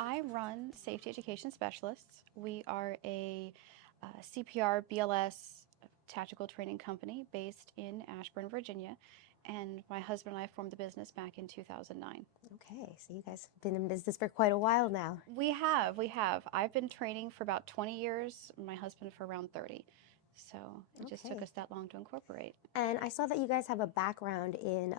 I run Safety Education Specialists. We are a CPR, BLS tactical training company based in Ashburn, Virginia. And my husband and I formed the business back in 2009. Okay, so you guys have been in business for quite a while now. We have. I've been training for about 20 years, my husband for around 30. So it just took Okay. us that long to incorporate. And I saw that you guys have a background in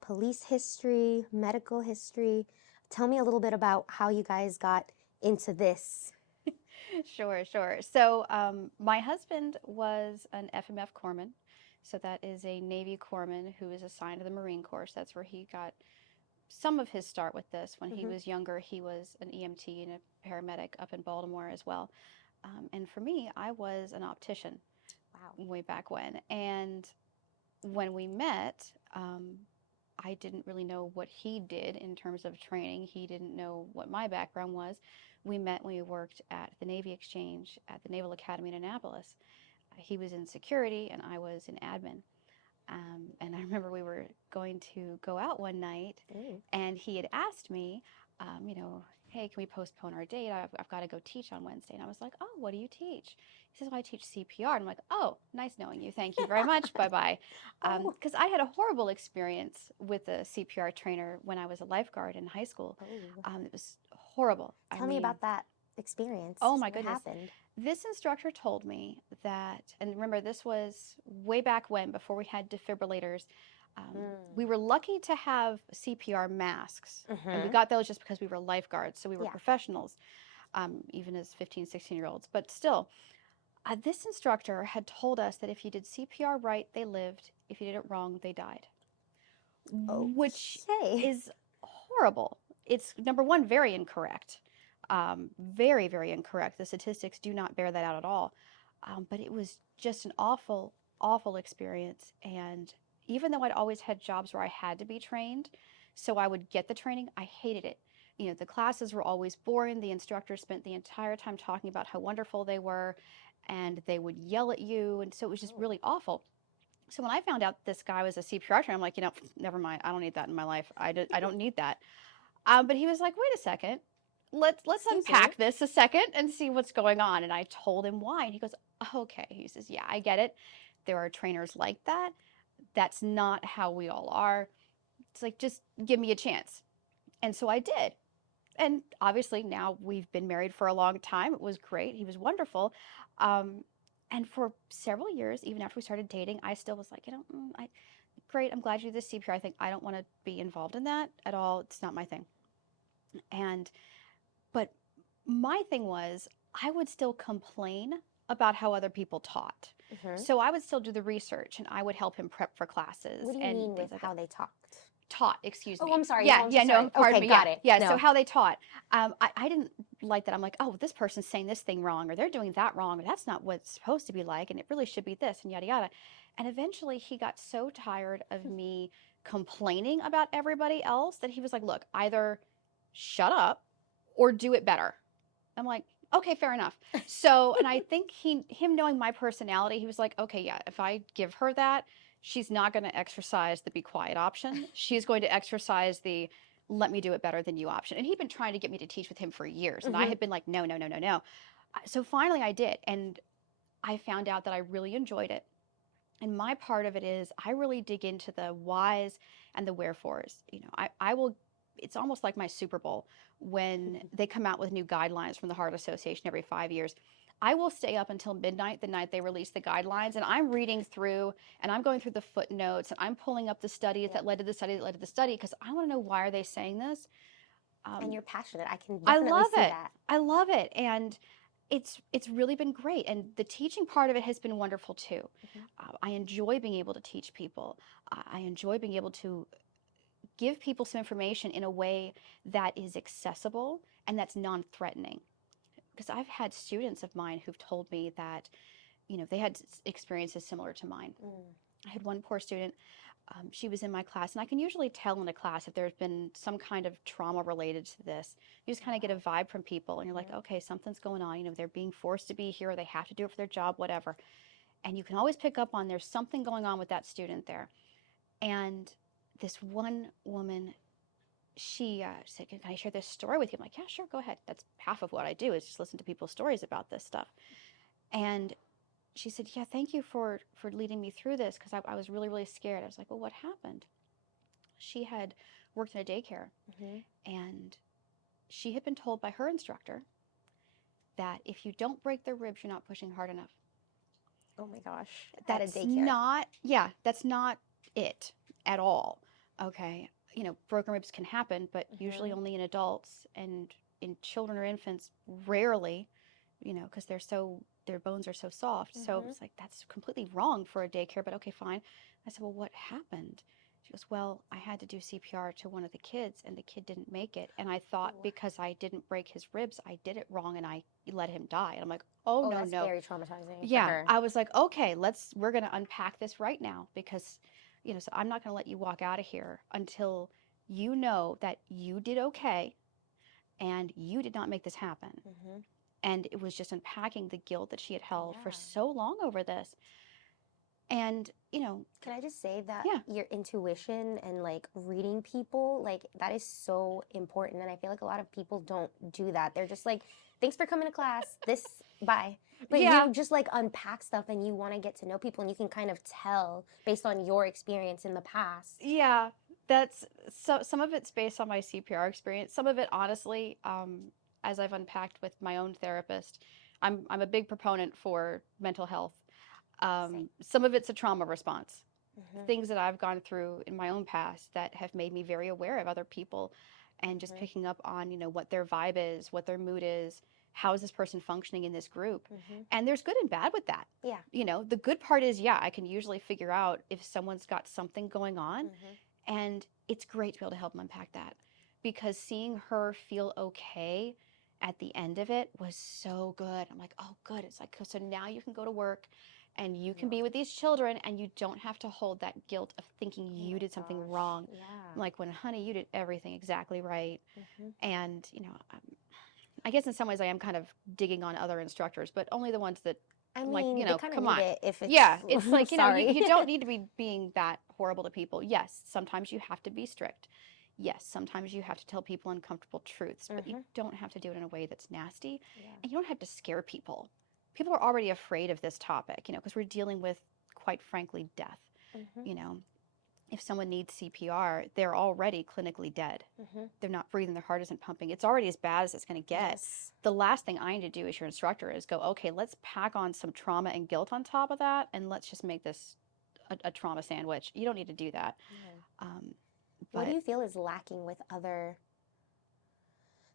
police history, medical history. Tell me a little bit about how you guys got into this. Sure. So my husband was an FMF corpsman. So that is a Navy corpsman who is assigned to the Marine Corps. So that's where he got some of his start with this. When he was younger, he was an EMT and a paramedic up in Baltimore as well. And for me, I was an optician Wow. way back when. And when we met, I didn't really know what he did in terms of training. He didn't know what my background was. We met when we worked at the Navy Exchange at the Naval Academy in Annapolis. He was in security and I was in admin. And I remember we were going to go out one night Ooh. and he had asked me, hey, can we postpone our date? I've got to go teach on Wednesday. And I was like, oh, what do you teach? He says, well, I teach CPR. And I'm like, oh, nice knowing you. Thank you very much. Bye-bye. Oh. Because I had a horrible experience with a CPR trainer when I was a lifeguard in high school. Oh. It was horrible. Tell me about that experience. Oh my What goodness. happened? This instructor told me that, and remember, this was way back when, before we had defibrillators. We were lucky to have CPR masks, and we got those just because we were lifeguards, so we were Yeah. professionals, even as 15, 16-year-olds. But still, this instructor had told us that if you did CPR right, they lived. If you did it wrong, they died, which Okay. is horrible. It's, number one, very incorrect. Very, very incorrect. The statistics do not bear that out at all. But it was just an awful, awful experience. And even though I'd always had jobs where I had to be trained, so I would get the training, I hated it. You know, the classes were always boring. The instructors spent the entire time talking about how wonderful they were, and they would yell at you. And so it was just really awful. So when I found out this guy was a CPR trainer, I'm like, never mind. I don't need that in my life. I don't need that. But he was like, wait a second. Let's Excuse me. unpack this a second and see what's going on. And I told him why. And he goes, okay. He says, yeah, I get it. There are trainers like that. That's not how we all are. It's like, just give me a chance. And so I did. And obviously now we've been married for a long time. It was great. He was wonderful. Um, and for several years, even after we started dating, I still was like, great. I'm glad you do this CPR. I think I don't want to be involved in that at all. It's not my thing. And But my thing was, I would still complain about how other people taught. So I would still do the research and I would help him prep for classes What do you and mean with things like how that. they talked? Taught, excuse me. Oh, I'm sorry. Yeah, No, I'm yeah, so no, sorry. pardon Okay, me. got Yeah, it. yeah. So No. how they taught. I didn't like that. I'm like, oh, this person's saying this thing wrong, or they're doing that wrong, or that's not what it's supposed to be like, and it really should be this, and yada yada. And eventually, he got so tired of me complaining about everybody else that he was like, look, either shut up or do it better. I'm like, okay, fair enough. So, and I think him knowing my personality, he was like, okay, yeah, if I give her that, she's not going to exercise the be quiet option. She's going to exercise the let me do it better than you option. And he'd been trying to get me to teach with him for years. And I had been like, no, no, no, no, no. So finally I did. And I found out that I really enjoyed it. And my part of it is I really dig into the whys and the wherefores. I will, it's almost like my Super Bowl when they come out with new guidelines from the Heart Association every 5 years. I will stay up until midnight the night they release the guidelines, and I'm reading through and I'm going through the footnotes and I'm pulling up the studies that led to the study that led to the study because I want to know, why are they saying this? And you're passionate. I can I definitely love see it. that. I love it. And it's really been great. And the teaching part of it has been wonderful too. I enjoy being able to teach people. I enjoy being able to give people some information in a way that is accessible and that's non-threatening. Because I've had students of mine who've told me that, they had experiences similar to mine. I had one poor student. She was in my class, and I can usually tell in a class if there's been some kind of trauma related to this. You just kind of get a vibe from people, and you're like, okay, something's going on. They're being forced to be here, or they have to do it for their job, whatever. And you can always pick up on there's something going on with that student there. And this one woman, she said, can I share this story with you? I'm like, yeah, sure, go ahead. That's half of what I do is just listen to people's stories about this stuff. And she said, yeah, thank you for leading me through this because I was really, really scared. I was like, well, what happened? She had worked in a daycare, Mm-hmm. and she had been told by her instructor that if you don't break their ribs, you're not pushing hard enough. Oh my gosh. At a That's daycare. not, yeah, that's not it at all. Okay. Broken ribs can happen, but usually Mm-hmm. only in adults, and in children or infants, rarely, because their bones are so soft. So Mm-hmm. it's like, that's completely wrong for a daycare, but okay, fine. I said, well, what happened? She goes, well, I had to do CPR to one of the kids, and the kid didn't make it. And I thought Oh. because I didn't break his ribs, I did it wrong and I let him die. And I'm like, oh, Oh, no, that's no. very traumatizing for Yeah, her. I was like, okay, we're going to unpack this right now because, so I'm not going to let you walk out of here until you know that you did okay and you did not make this happen. Mm-hmm. And it was just unpacking the guilt that she had held for Yeah. so long over this. And, Can I just say that yeah, your intuition and like reading people, like that is so important. And I feel like a lot of people don't do that. They're just like, thanks for coming to class. Bye. But yeah, you just like unpack stuff and you want to get to know people and you can kind of tell based on your experience in the past. yeah. That's so some of it's based on my CPR experience. Some of it, honestly, as I've unpacked with my own therapist, I'm a big proponent for mental health. Same. Some of it's a trauma response, Mm-hmm. things that I've gone through in my own past that have made me very aware of other people and just Mm-hmm. picking up on, what their vibe is, what their mood is, how is this person functioning in this group. Mm-hmm. And there's good and bad with that. Yeah. The good part is, yeah, I can usually figure out if someone's got something going on, Mm-hmm. and it's great to be able to help them unpack that because seeing her feel okay at the end of it was so good. I'm like, oh, good. It's like, so now you can go to work and you can No. be with these children and you don't have to hold that guilt of thinking Oh you my did something gosh. wrong. Yeah. Like, when, honey, you did everything exactly right. Mm-hmm. And, I guess in some ways I am kind of digging on other instructors, but only the ones that I I'm like, mean, they kind of come need on. it if Yeah, it's it's like, sorry. you don't need to be being that horrible to people. Yes, sometimes you have to be strict. Yes, sometimes you have to tell people uncomfortable truths, but you Mm-hmm. don't have to do it in a way that's nasty. Yeah. And you don't have to scare people. People are already afraid of this topic, because we're dealing with, quite frankly, death. Mm-hmm. You know, if someone needs CPR, they're already clinically dead. Mm-hmm. They're not breathing, their heart isn't pumping. It's already as bad as it's going to get. Yes. The last thing I need to do as your instructor is go, okay, let's pack on some trauma and guilt on top of that, and let's just make this a trauma sandwich. You don't need to do that. No. Um, What do but you feel is lacking with other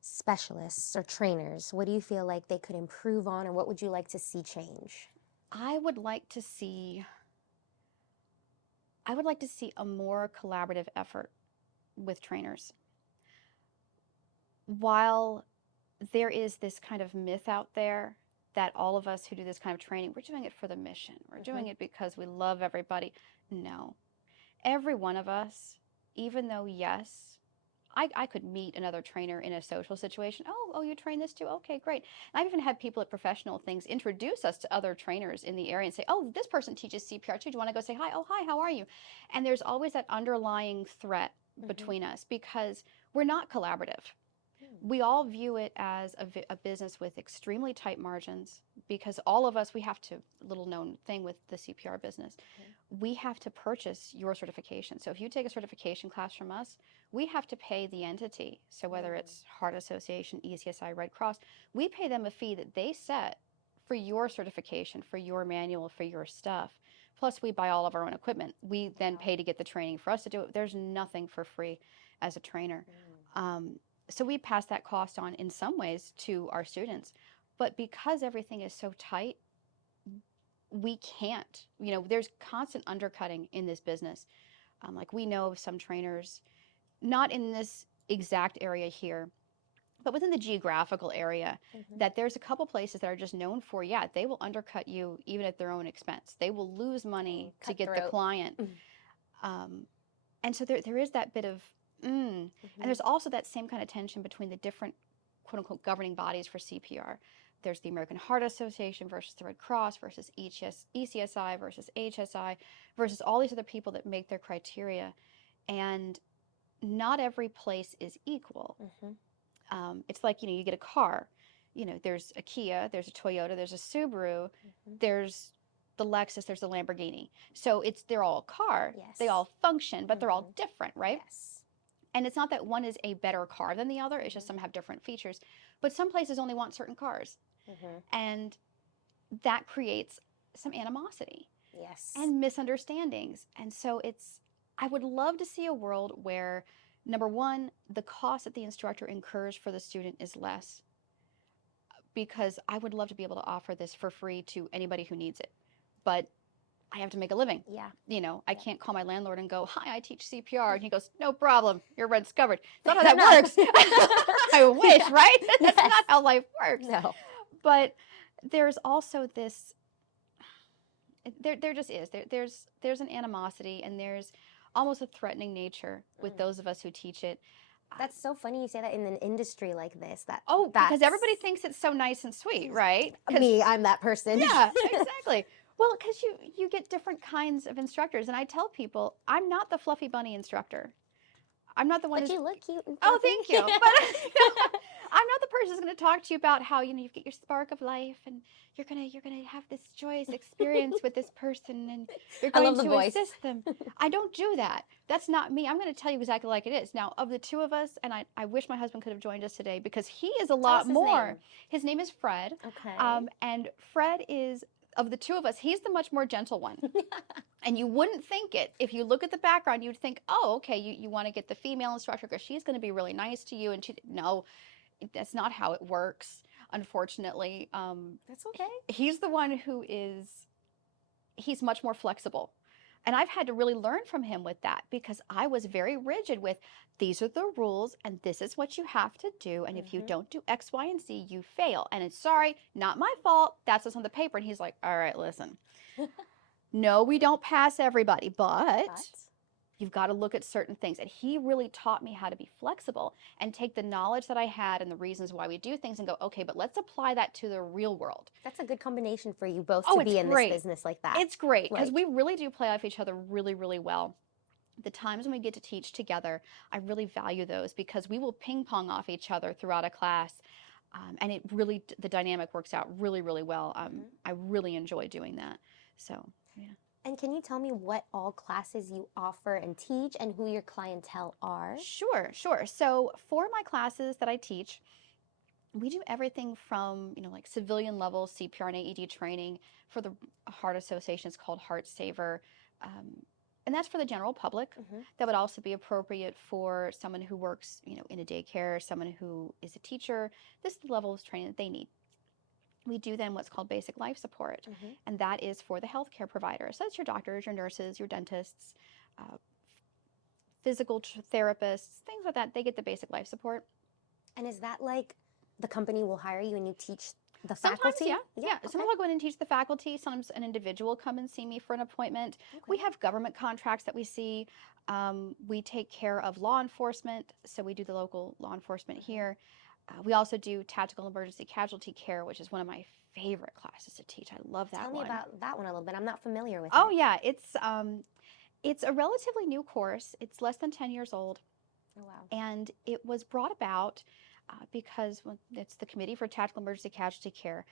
specialists or trainers? What do you feel like they could improve on, or what would you like to see change? I would like to see, a more collaborative effort with trainers. While there is this kind of myth out there that all of us who do this kind of training, we're doing it for the mission. We're Mm-hmm. doing it because we love everybody. No. Every one of us, even though, yes, I could meet another trainer in a social situation. Oh, you train this too? Okay, great. And I've even had people at professional things introduce us to other trainers in the area and say, oh, this person teaches CPR too. Do you want to go say hi? Oh, hi, how are you? And there's always that underlying threat Mm-hmm. between us because we're not collaborative. Hmm. We all view it as a business with extremely tight margins because all of us, we have to, little known thing with the CPR business, we have to purchase your certification. So if you take a certification class from us, we have to pay the entity. So whether Mm. it's Heart Association, ECSI, Red Cross, we pay them a fee that they set for your certification, for your manual, for your stuff. Plus, we buy all of our own equipment. We then Wow. pay to get the training for us to do it. There's nothing for free as a trainer. Mm. So we pass that cost on in some ways to our students. But because everything is so tight, we can't, there's constant undercutting in this business. Like, we know of some trainers, not in this exact area here, but within the geographical area, Mm-hmm. that there's a couple places that are just known for, yeah, they will undercut you even at their own expense. They will lose money to get the Cutthroat. client. Um, and so there is that bit of, and Mm-hmm. there's also that same kind of tension between the different quote unquote governing bodies for CPR. There's the American Heart Association versus the Red Cross versus ECSI versus HSI versus all these other people that make their criteria. And not every place is equal. Mm-hmm. It's like, you get a car. There's a Kia, there's a Toyota, there's a Subaru, Mm-hmm. there's the Lexus, there's the Lamborghini. So they're all a car. They Yes. all function, but they're all Mm-hmm. different, right? Yes. And it's not that one is a better car than the other. It's just Mm-hmm. some have different features. But some places only want certain cars. Mm-hmm. And that creates some animosity Yes. and misunderstandings. And so I would love to see a world where, number one, the cost that the instructor incurs for the student is less, because I would love to be able to offer this for free to anybody who needs it. But I have to make a living. Yeah. I Yeah. can't call my landlord and go, "Hi, I teach CPR." And he goes, "No problem. Your rent's covered." It's not how that No. works. I wish, Yeah. right? That's Yes. not how life works. No. But there's also this, there just is. There's an animosity, and there's almost a threatening nature with Mm. those of us who teach it. That's so funny you say that in an industry like this. Because That's everybody thinks it's so nice and sweet, right? me. I'm that person. Yeah, exactly. Well, because you get different kinds of instructors, and I tell people I'm not the fluffy bunny instructor. I'm not the one But who's. you look cute and Oh, fluffy. thank you. But I'm not the person who's going to talk to you about how you get your spark of life, and you're gonna have this joyous experience with this person, and you're I going love the to voice. assist them. I don't do that. That's not me. I'm going to tell you exactly like it is. Now, of the two of us, and I wish my husband could have joined us today, because he is a Tell lot us his more. name. His name is Fred. Okay. And Fred is, of the two of us, he's the much more gentle one. And you wouldn't think it. If you look at the background, you'd think, oh, okay, you want to get the female instructor because she's going to be really nice to you. And no, that's not how it works, unfortunately. That's okay. He's the one he's much more flexible. And I've had to really learn from him with that, because I was very rigid with, these are the rules and this is what you have to do. And if you Mhm. don't do X, Y, and Z, you fail. And it's sorry, not my fault. That's what's on the paper. And he's like, all right, listen, no, we don't pass everybody, but you've got to look at certain things. And he really taught me how to be flexible and take the knowledge that I had and the reasons why we do things and go, okay, but let's apply that to the real world. That's a good combination for you both Oh, to it's be in this great. business like that. It's great because Like- we really do play off each other really, really well. The times when we get to teach together, I really value those, because we will ping pong off each other throughout a class. And it really, the dynamic works out really, really well. I really enjoy doing that. So, yeah. And can you tell me what all classes you offer and teach and who your clientele are? Sure, sure. So for my classes that I teach, we do everything from, like civilian level CPR and AED training. For the Heart Association, it's called Heart Saver. And that's for the general public. That would also be appropriate for someone who works, in a daycare, someone who is a teacher. This is the level of training that they need. We do then what's called basic life support, and that is for the healthcare provider. So that's your doctors, your nurses, your dentists, physical therapists, things like that. They get the basic life support. And is that like the company will hire you and you teach the Sometimes, faculty? yeah. Sometimes I'll go in and teach the faculty. Sometimes an individual will come and see me for an appointment. Okay. We have government contracts that we see. We take care of law enforcement, so we do the local law enforcement here. We also do tactical emergency casualty care, which is one of my favorite classes to teach. I love that one. Tell me about that one a little bit. I'm not familiar with Oh, it. yeah. It's a relatively new course. It's less than 10 years old. Oh, wow. And it was brought about because it's the Committee for Tactical Emergency Casualty Care.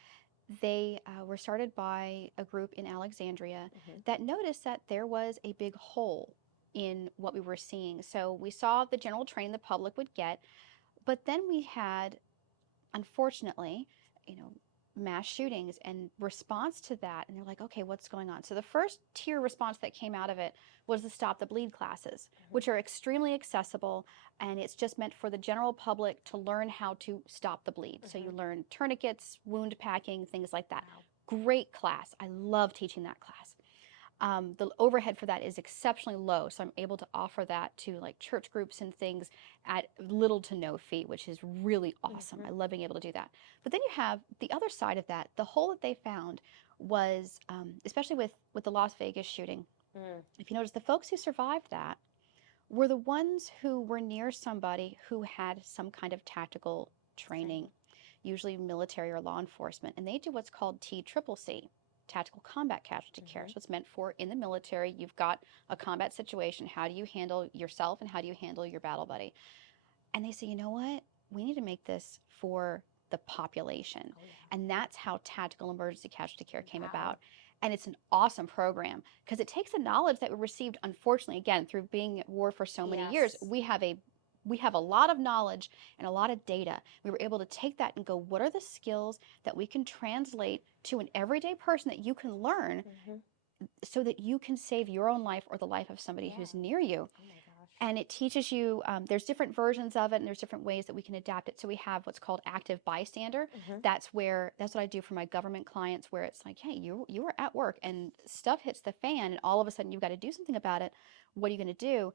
They were started by a group in Alexandria that noticed that there was a big hole in what we were seeing. So we saw the general training the public would get, but then we had, unfortunately, mass shootings and response to that. And they're like, okay, what's going on? So the first tier response that came out of it was the Stop the Bleed classes, which are extremely accessible. And it's just meant for the general public to learn how to stop the bleed. So you learn tourniquets, wound packing, things like that. Wow. Great class. I love teaching that class. The overhead for that is exceptionally low, so I'm able to offer that to like church groups and things at little to no fee, which is really awesome. I love being able to do that. But then you have the other side of that. The hole that they found was, especially with the Las Vegas shooting, if you notice, the folks who survived that were the ones who were near somebody who had some kind of tactical training, usually military or law enforcement, and they do what's called TCCC, tactical combat casualty care. Mm-hmm. So it's meant for in the military, you've got a combat situation. How do you handle yourself and how do you handle your battle buddy? And they say, you know what? We need to make this for the population. Oh, yeah. And that's how tactical emergency casualty care came Wow. about. And it's an awesome program because it takes the knowledge that we received, unfortunately, again, through being at war for so many years. Yes. We have a lot of knowledge and a lot of data. We were able to take that and go, what are the skills that we can translate to an everyday person that you can learn Mm-hmm. so that you can save your own life or the life of somebody Yeah. who's near you. Oh my gosh. And it teaches you, there's different versions of it and there's different ways that we can adapt it. So we have what's called active bystander. Mm-hmm. That's what I do for my government clients, where it's like, hey, you were at work and stuff hits the fan and all of a sudden you've got to do something about it. What are you going to do?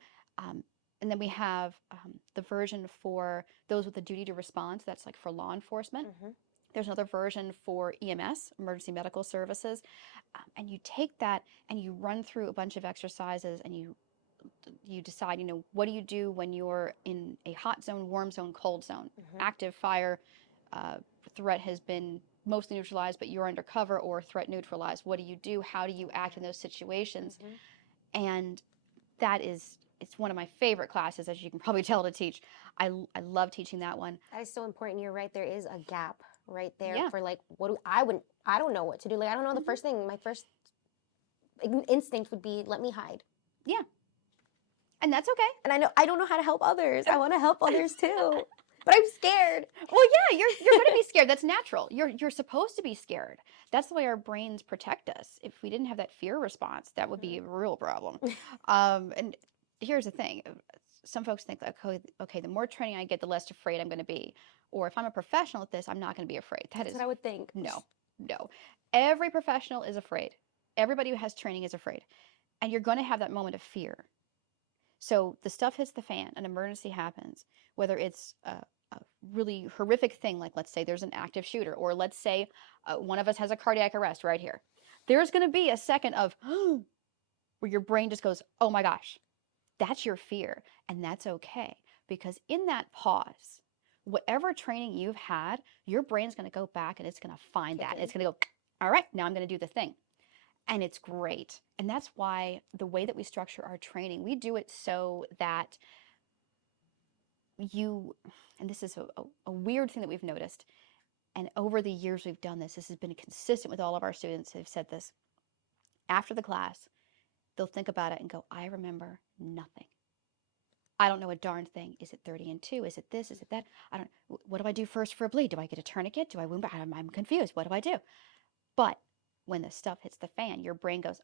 And then we have the version for those with a duty to respond. So that's like for law enforcement. Mm-hmm. There's another version for EMS, emergency medical services. And you take that and you run through a bunch of exercises and you decide, what do you do when you're in a hot zone, warm zone, cold zone? Mm-hmm. Active fire, threat has been mostly neutralized, but you're under cover, or threat neutralized. What do you do? How do you act in those situations? Mm-hmm. And it's one of my favorite classes, as you can probably tell, to teach. I love teaching that one. That is so important. You're right. There is a gap right there Yeah. for like, I don't know what to do. Like, I don't know the first thing. My first instinct would be, let me hide. Yeah. And that's okay. And I don't know how to help others. I want to help others too, but I'm scared. Well, yeah, you're going to be scared. That's natural. You're supposed to be scared. That's the way our brains protect us. If we didn't have that fear response, that would be a real problem. And here's the thing. Some folks think, okay, the more training I get, the less afraid I'm going to be. Or if I'm a professional at this, I'm not going to be afraid. That's what I would think. No. Every professional is afraid. Everybody who has training is afraid. And you're going to have that moment of fear. So the stuff hits the fan, an emergency happens, whether it's a really horrific thing, like let's say there's an active shooter, or let's say one of us has a cardiac arrest right here. There's going to be a second of where your brain just goes, oh my gosh, that's your fear. And that's okay, because in that pause, whatever training you've had, your brain's going to go back and it's going to find that. And it's going to go, all right, now I'm going to do the thing. And it's great. And that's why the way that we structure our training, we do it so that and this is a weird thing that we've noticed, and over the years we've done this has been consistent with all of our students who've said this. After the class, they'll think about it and go, I remember nothing. I don't know a darn thing. Is it 30 and 2? Is it this? Is it that? What do I do first for a bleed? Do I get a tourniquet? Do I wound? I'm confused. What do I do? But when the stuff hits the fan, your brain goes,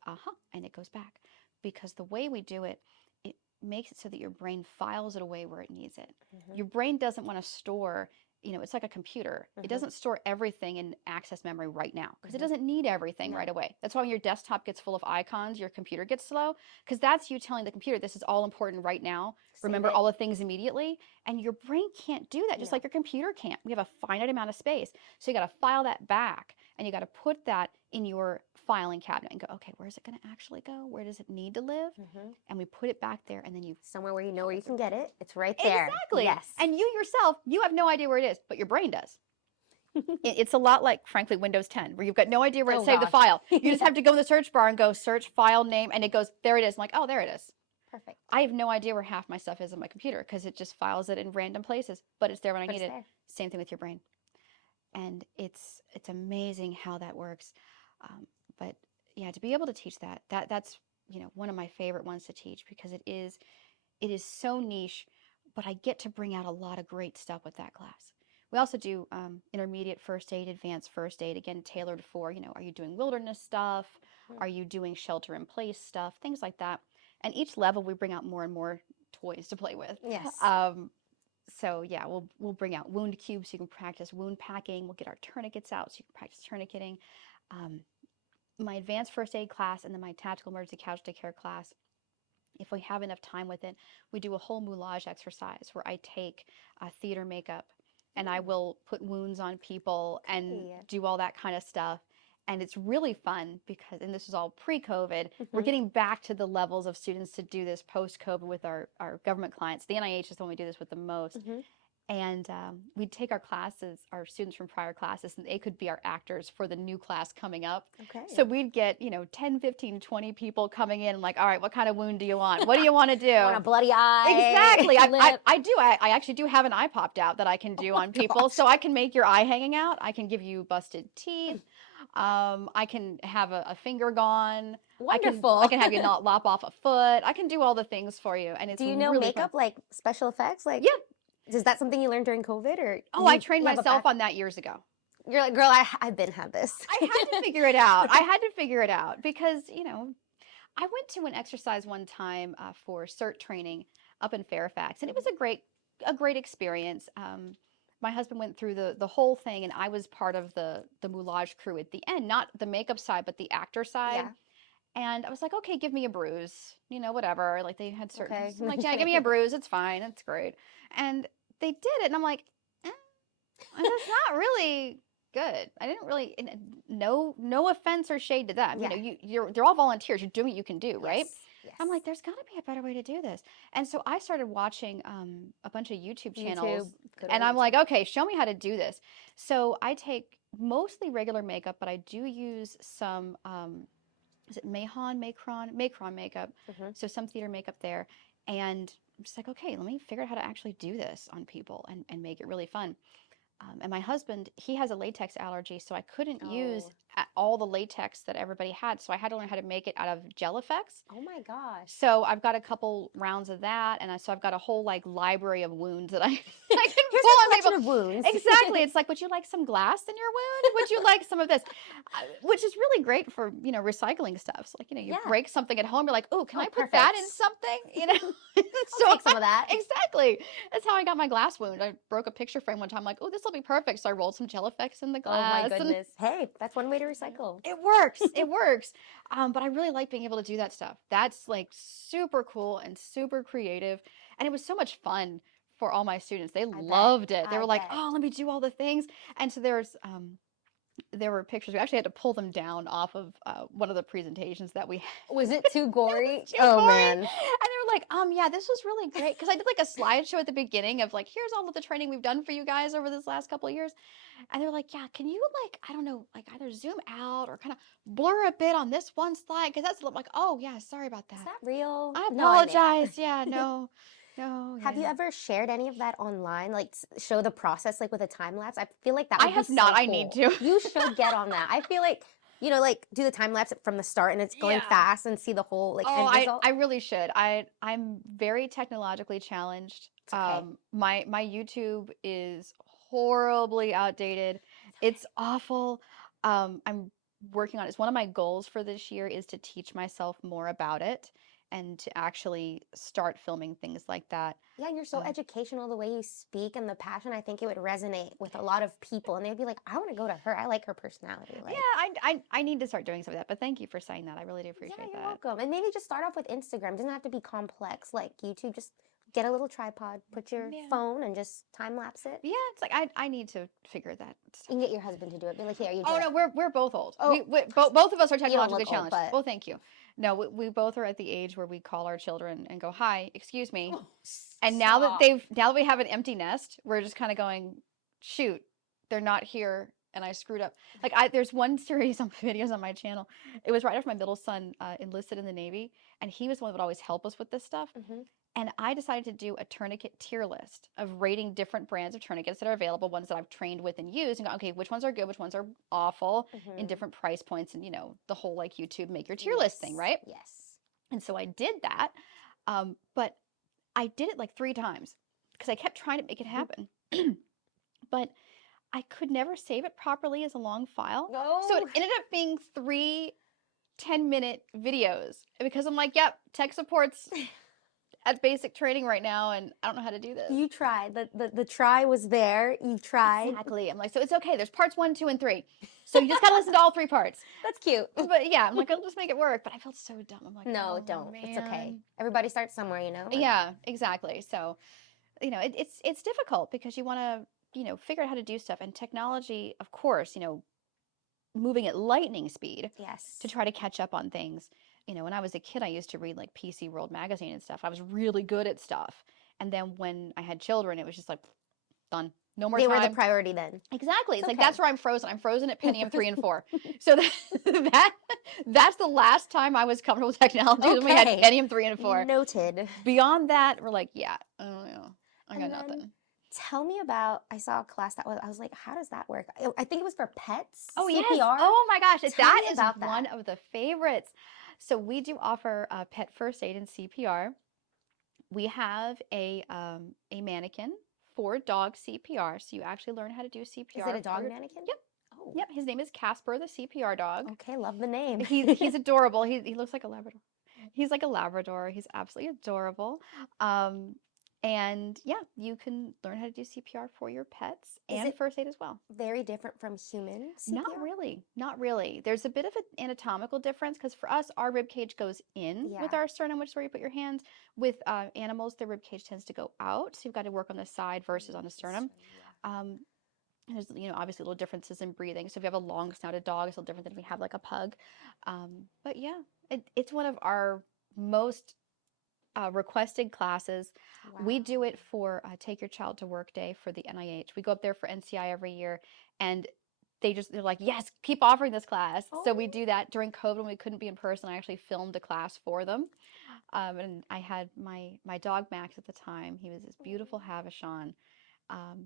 and it goes back. Because the way we do it, it makes it so that your brain files it away where it needs it. Mm-hmm. Your brain doesn't want to store, it's like a computer. It doesn't store everything in access memory right now because it doesn't need everything right away. That's why when your desktop gets full of icons, your computer gets slow, because that's you telling the computer, this is all important right now. Remember all the things immediately. And your brain can't do that, just like your computer can't. We have a finite amount of space. So you got to file that back, and you got to put that in your filing cabinet and go, okay, where is it going to actually go? Where does it need to live? And we put it back there, and then you somewhere where you know where you can get it. It's right there. Exactly. Yes. And you yourself, you have no idea where it is, but your brain does. It's a lot like, frankly, Windows 10, where you've got no idea where to save the file. You just have to go in the search bar and go search file name, and it goes, there it is. I'm like, oh, there it is. Perfect. I have no idea where half my stuff is on my computer because it just files it in random places, but it's there when I need it. Same thing with your brain. And it's amazing how that works. But yeah, to be able to teach that's one of my favorite ones to teach, because it is so niche, but I get to bring out a lot of great stuff with that class. We also do intermediate first aid, advanced first aid, again, tailored for, are you doing wilderness stuff? Are you doing shelter in place stuff? Things like that. And each level we bring out more and more toys to play with. Yes. So yeah, we'll bring out wound cubes so you can practice wound packing. We'll get our tourniquets out so you can practice tourniqueting. My advanced first aid class and then my tactical emergency casualty care class, if we have enough time with it, we do a whole moulage exercise where I take theater makeup and I will put wounds on people and do all that kind of stuff. And it's really fun because, and this is all pre-COVID, we're getting back to the levels of students to do this post-COVID with our government clients. The NIH is the one we do this with the most. And we'd take our classes, our students from prior classes, and they could be our actors for the new class coming up. So Okay. we'd get, 10, 15, 20 people coming in, like, all right, what kind of wound do you want? What do you want to Want a do? bloody eye, Exactly. lip? I do. I actually do have an eye popped out that I can Oh do my on people. gosh. So I can make your eye hanging out. I can give you busted teeth. I can have a finger gone. I Wonderful. can have you not lop off a foot. I can do all the things for you, and Do it's you know really fun. makeup, like special effects? Like, Yeah. is that something you learned during COVID, or Oh, I trained you have a myself back? on that years ago. You're like, girl, I've been had this. I had to figure it out. I had to figure it out because, I went to an exercise one time for CERT training up in Fairfax, and it was a great experience. My husband went through the whole thing, and I was part of the moulage crew at the end, not the makeup side, but the actor side. Yeah. And I was like, okay, give me a bruise, whatever. Like they had certain, Okay. I'm like, yeah, give me a bruise. It's fine. It's great. And they did it, and I'm like, eh, that's not really good. I didn't really, no offense or shade to them. Yeah. They're all volunteers. You're doing what you can do, right? Yes. Yes. I'm like, there's got to be a better way to do this. And so I started watching a bunch of YouTube channels, YouTube. Good and old I'm YouTube. like, okay, show me how to do this. So I take mostly regular makeup, but I do use some, is it Macron makeup. Mhm. So some theater makeup there. And I'm just like, okay, let me figure out how to actually do this on people and make it really fun. And my husband, he has a latex allergy, so I couldn't use Oh. all the latex that everybody had. So I had to learn how to make it out of gel effects. Oh my gosh. So I've got a couple rounds of that, and so I've got a whole like library of wounds that I, I can Here's pull a on people. collection of wounds. Exactly. It's like, would you like some glass in your wound? Would you like some of this? Which is really great for, recycling stuff. So like, you Yeah. break something at home, you're like, oh, can Oh, I put that in perfect. something? I'll take some of that. Exactly. That's how I got my glass wound. I broke a picture frame one time. I'm like, oh, this will be perfect. So I rolled some gel effects in the Oh my glass. And goodness. Hey, that's one way to recycle. it works. It works. But I really like being able to do that stuff. That's like super cool and super creative. And it was so much fun for all my students. They I bet. loved it. They I were like, bet. oh, let me do all the things. And so there were pictures. We actually had to pull them down off of one of the presentations that we had. Was it too gory? Too Oh gory. man. And they were like, yeah, this was really great. Because I did like a slideshow at the beginning of like, here's all of the training we've done for you guys over this last couple of years. And they're like, yeah, can you like, I don't know, like either zoom out or kind of blur a bit on this one slide? Because that's like, oh yeah, sorry about Is that. that real? I No, I apologize. Yeah, no, Have you yeah. ever shared any of that online? Like show the process like with a time lapse? I feel like that I would be have not. so I need cool. to. You should get on that. I feel like, like do the time lapse from the start and it's going Yeah. fast and see the whole like Oh, end result. I really should. I'm very technologically challenged. It's okay. My YouTube is horribly outdated. It's awful. I'm working on it. It's one of my goals for this year is to teach myself more about it and to actually start filming things like that. Yeah, and you're so Um, educational the way you speak and the passion. I think it would resonate with a lot of people and they'd be like, I want to go to her. I like her personality. yeah, Like, I need to start doing some of that. But thank you for saying that. I really do yeah, appreciate you're that. welcome. And maybe just start off with Instagram. It doesn't have to be complex like YouTube. Just get a little tripod, put your Yeah. phone and just time lapse it. Yeah, it's like I need to figure that You stuff can get your husband to do it. Be like, here, you do Oh it. no, we're both old. Oh, Both of us are you don't technologically look old, challenged. but Well, thank you. No, we both are at the age where we call our children and go, "Hi, excuse me." And stop. now that we have an empty nest, we're just kind of going, "Shoot, they're not here." And I screwed up. Like there's one series of videos on my channel. It was right after my middle son enlisted in the Navy, and he was the one that would always help us with this stuff. Mhm. And I decided to do a tourniquet tier list of rating different brands of tourniquets that are available, ones that I've trained with and used, and go, okay, which ones are good, which ones are awful, in Mhm. different price points, and the whole like YouTube make your tier list thing, Yes. right? Yes. And so I did that, but I did it like 3 times because I kept trying to make it happen, but I could never save it properly as a long file. So it No. ended up being 3 10-minute videos because I'm like, yep, tech support's at basic training right now, and I don't know how to do this. You tried. The try was there. You tried. Exactly. I'm like, so it's okay. There's parts 1, 2, and 3. So you just gotta listen to all 3 parts. That's cute. But yeah, I'm like, I'll just make it work. But I felt so dumb. I'm like, No, oh, don't. It's okay. man. Everybody starts somewhere, Yeah, exactly. So, it's difficult because you want to, figure out how to do stuff. And technology, of course, moving at lightning speed Yes. to try to catch up on things. When I was a kid, I used to read like PC World magazine and stuff. I was really good at stuff. And then when I had children, it was just like, done. No more They were the time. priority then. Exactly. It's It's like okay. that's where I'm frozen. I'm frozen at Pentium 3 and 4. So that's the last time I was comfortable with technology when we had Okay. Pentium 3 and 4. Noted. Beyond that, we're like, yeah, I don't know. I got And then nothing. tell me about, I saw a class that I was like, how does that work? I think it was for pets, Oh, yes. CPR. Oh my gosh. Tell That me is about one that. of the favorites. So we do offer pet first aid and CPR. We have a mannequin for dog CPR. So you actually learn how to do CPR. Is it a for dog your... mannequin? Yep. Oh, Yep. His name is Casper, the CPR dog. okay. Love the name. He's adorable. He looks like a Labrador. He's like a Labrador. He's absolutely adorable. Um, and yeah, you can learn how to do CPR for your pets Is and it first aid as well. very different from human Not CPR? really. Not really. There's a bit of an anatomical difference because for us, our rib cage goes in with Yeah. our sternum, which is where you put your hands. With animals, their rib cage tends to go out. So you've got to work on the side versus on the sternum. Yeah. Um, there's, obviously little differences in breathing. So if you have a long snouted dog, it's a little different than if we have like a pug. But yeah, it's one of our most requested classes. We Wow. do it for Take Your Child to Work Day for the NIH. We go up there for NCI every year, and they're like, yes, keep offering this class. So we Oh. do that during COVID when we couldn't be in person. I actually filmed a class for them, and I had my dog Max at the time. He was this beautiful Havishon.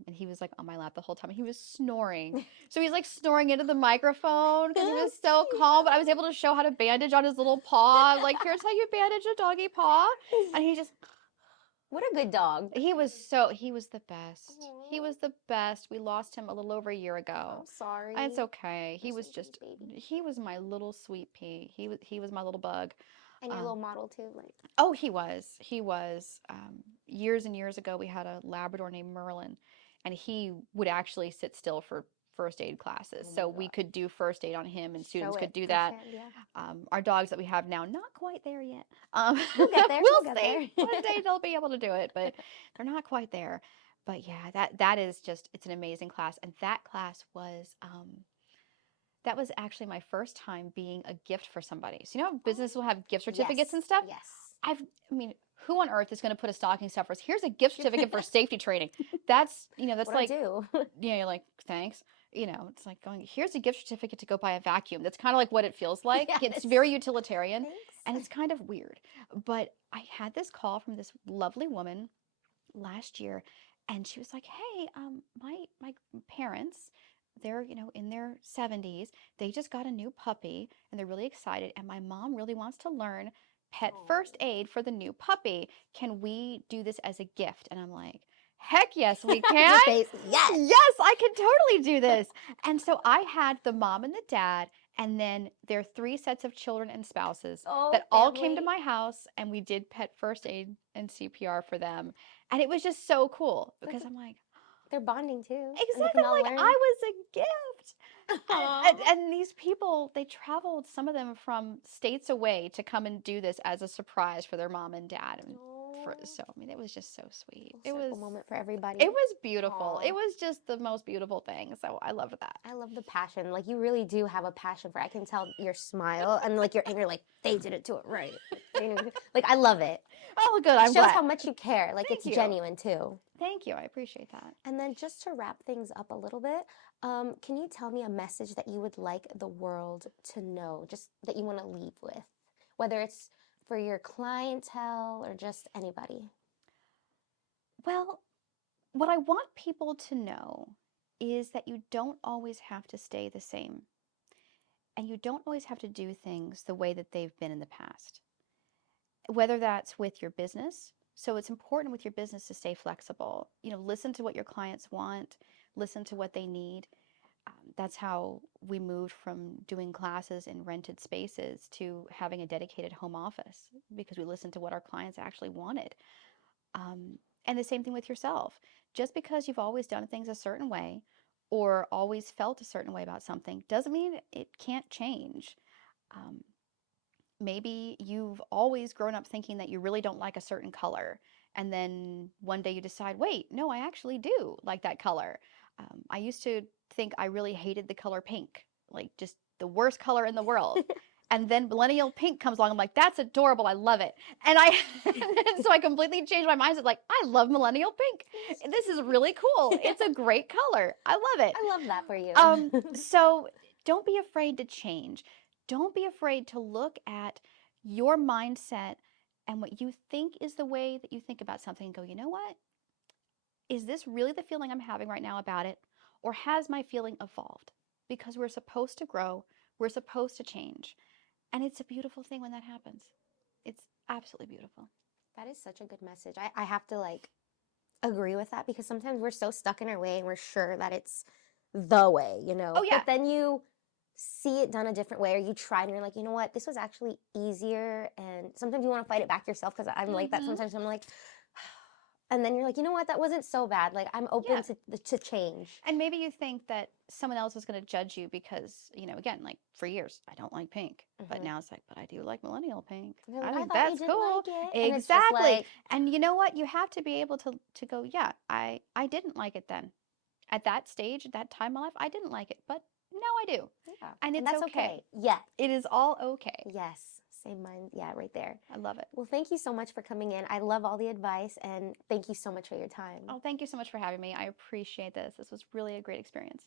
And he was like on my lap the whole time. He was snoring. So he's like snoring into the microphone because he was so calm. But I was able to show how to bandage on his little paw. Like, here's how you bandage a doggy paw. And he just, What a good dog. he was the best. He was the best. We lost him a little over a year ago. I'm sorry. It's okay. He You're was so just, sweet, baby. he was my little sweet pea. He was my little bug. And your Um, little model too, like. oh, he was. He was. Years and years ago, we had a Labrador named Merlin, and he would actually sit still for first aid classes. Oh So my we God. could do first aid on him, and students Show could it do that. firsthand, yeah. Our dogs that we have now, not quite there yet. We'll get there. We'll We'll get see. there. One day they'll be able to do it, but they're not quite there. But yeah, that is just, it's an amazing class. And that was actually my first time being a gift for somebody. So business will have gift certificates Yes. and stuff. Yes. I mean, who on earth is going to put a stocking stuffer? Here's a gift certificate for safety training. That's, that's What like, I do. you're like, thanks. It's like going, here's a gift certificate to go buy a vacuum. That's kind of like what it feels like. It's Yes. very utilitarian Thanks. and it's kind of weird. But I had this call from this lovely woman last year, and she was like, hey, my parents, they're in their 70s, they just got a new puppy and they're really excited, and my mom really wants to learn pet first aid for the new puppy. Can we do this as a gift? And I'm like, heck yes, we can. Your face. Yes. Yes, I can totally do this. And so I had the mom and the dad and then their 3 sets of children and spouses that all came to my house, and we did pet first aid and CPR for them. And it was just so cool because I'm like, they're bonding too. And they exactly, can all like learn. I was a gift. Aw. And these people, they traveled, some of them from states away, to come and do this as a surprise for their mom and dad. And so, I mean, it was just so sweet. It was a moment for everybody. It was beautiful. Aw. It was just the most beautiful thing. So I love that. I love the passion. Like, you really do have a passion for it. I can tell your smile and like your anger, like they did it to it right. Like, I love it. Oh, good. It I'm shows glad. how much you care. Like, Thank it's you. genuine too. Thank you. I appreciate that. And then just to wrap things up a little bit, can you tell me a message that you would like the world to know, just that you want to leave with, whether it's for your clientele or just anybody? Well, what I want people to know is that you don't always have to stay the same. And you don't always have to do things the way that they've been in the past. Whether that's with your business. So it's important with your business to stay flexible. Listen to what your clients want, listen to what they need. That's how we moved from doing classes in rented spaces to having a dedicated home office, because we listened to what our clients actually wanted. And the same thing with yourself. Just because you've always done things a certain way or always felt a certain way about something doesn't mean it can't change. Maybe you've always grown up thinking that you really don't like a certain color, and then one day you decide, wait, no, I actually do like that color. I used to think I really hated the color pink, like just the worst color in the world. And then millennial pink comes along. I'm like, that's adorable. I love it. And so I completely changed my mindset. Like, I love millennial pink. This is really cool. It's a great color. I love it. I love that for you. So don't be afraid to change. Don't be afraid to look at your mindset and what you think is the way that you think about something and go, you know what? Is this really the feeling I'm having right now about it? Or has my feeling evolved? Because we're supposed to grow, we're supposed to change. And it's a beautiful thing when that happens. It's absolutely beautiful. That is such a good message. I have to like agree with that because sometimes we're so stuck in our way and we're sure that it's the way, you know. Oh, yeah. But then you see it done a different way or you try and you're like, you know what, this was actually easier. And sometimes you want to fight it back yourself because I'm like that sometimes. I'm like, and then you're like, you know what, that wasn't so bad. Like I'm open to change. And maybe you think that someone else is going to judge you because, you know, again, like for years, I don't like pink. But now it's like, but I do like millennial pink. You're I like, think thought you that's didn't cool. like it. And it's just Exactly. like, And you know what? You have to be able to go, yeah, I didn't like it then. At that stage, at that time in my life, I didn't like it. But now I do. yeah. And it's that's okay. Yeah. It is all okay. Yes. Same mind. Yeah, right there. I love it. Well, thank you so much for coming in. I love all the advice and thank you so much for your time. Oh, thank you so much for having me. I appreciate this. This was really a great experience.